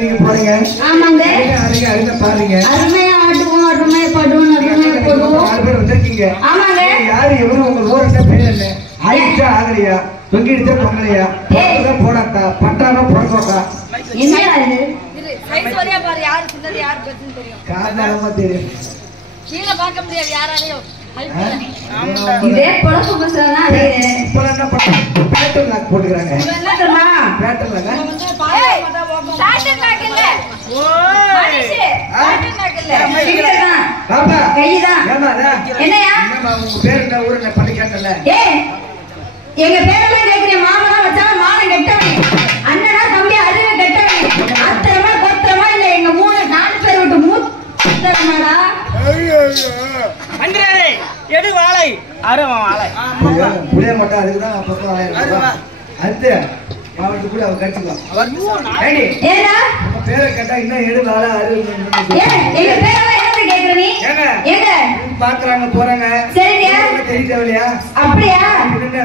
நீங்க போறீங்க. ஆமாங்க. அருங்க அருங்க பாருங்க. அருமையா ஆடுவோம், அருமையா பாடுவோம், அருமையா போடுவோம். 4 பேர் வந்திருக்கீங்க. ஆமாங்க. யாரு எவரும் உங்க ஊர்ல பேர் என்ன? ஆயிச்சா ஆகலையா? தொங்கிடுச்சா பொங்கலையா? போடாக்கா பட்டாரா பொறக்கோக்கா. என்னடா இது? சைஸ் வரையா பாரு யாரு சின்னது யாரு பெருசுன்னு தெரியும். காரணமா தெரியும். கீழ பார்க்க முடியாது யாராலையும். இதே பொழப்பு பசங்கலாம் அதே. இப்போ என்ன பண்றாங்க? பேட்டர்ன் லாக் போட்டுக்கறாங்க. என்ன தெரியுமா? Pattern lock. பேட்டர்ன் லாக் இல்ல. மனுஷி பேட்டர்ன் லாக் இல்ல. கைதான். பாப்பா கைதான். ஏமாடா. என்னையா? என்னமா உங்க பேர் என்ன ஊருன்னு பண்ணி கேட்டல. ஏய் எங்க பேரெல்லாம் கேக்குறீங்க. மாமனா வச்சா மானம் கெட்டவன். அண்ணனா தம்பி அறிவு கெட்டவன். அத்தரமா கொத்தரமா இல்ல எங்க 4 பேர் விட்டு மூத்தரமாடா. அங்கரே எடு வாளை அரவ வாளை புளிய மாட்டா அதுக்கு தான் அப்பப்ப வாளையறா. அது அவனுக்கு கூட அவ கட்டிக்கலாம். ஏடி ஏடா உங்க பேரை கேட்டா இன்னும் எடு வாளை அரு. ஏய் எங்க பேரெல்லாம் என்ன கேக்குற நீ? எங்க பாக்குறாங்க போறாங்க. சரிங்க. தெரியலையா? அப்படியே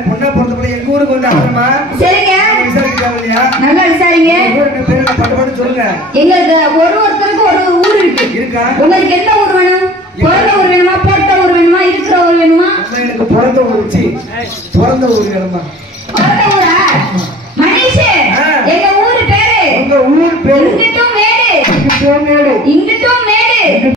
பொண்ணா பொறுத்தப்பட எங்க ஊருக்கு வந்து ஆகணுமா? சரிங்க. விசாரிக்கலையா? நல்லா விசாரிங்க. ஊருக்கு பேரு பட்டு பட்டு சொல்லுங்க. எங்களுக்கு ஒருத்தருக்கு ஒரு ஊர் இருக்கு. இருக்கா? உங்களுக்கு எந்த ஊர் வேணும்? பிறந்த ஊர் வேணுமா? போட்ட ஊர் வேணுமா? இருக்கிற ஊர் வேணுமா? எனக்கு பிறந்த ஊர் சி பிறந்த ஊர் வேணுமா? பிறந்த ஊரா? மனிஷே எங்க ஊர் பேரு. உங்க ஊர் பேரு இங்கிட்டும் மேடு.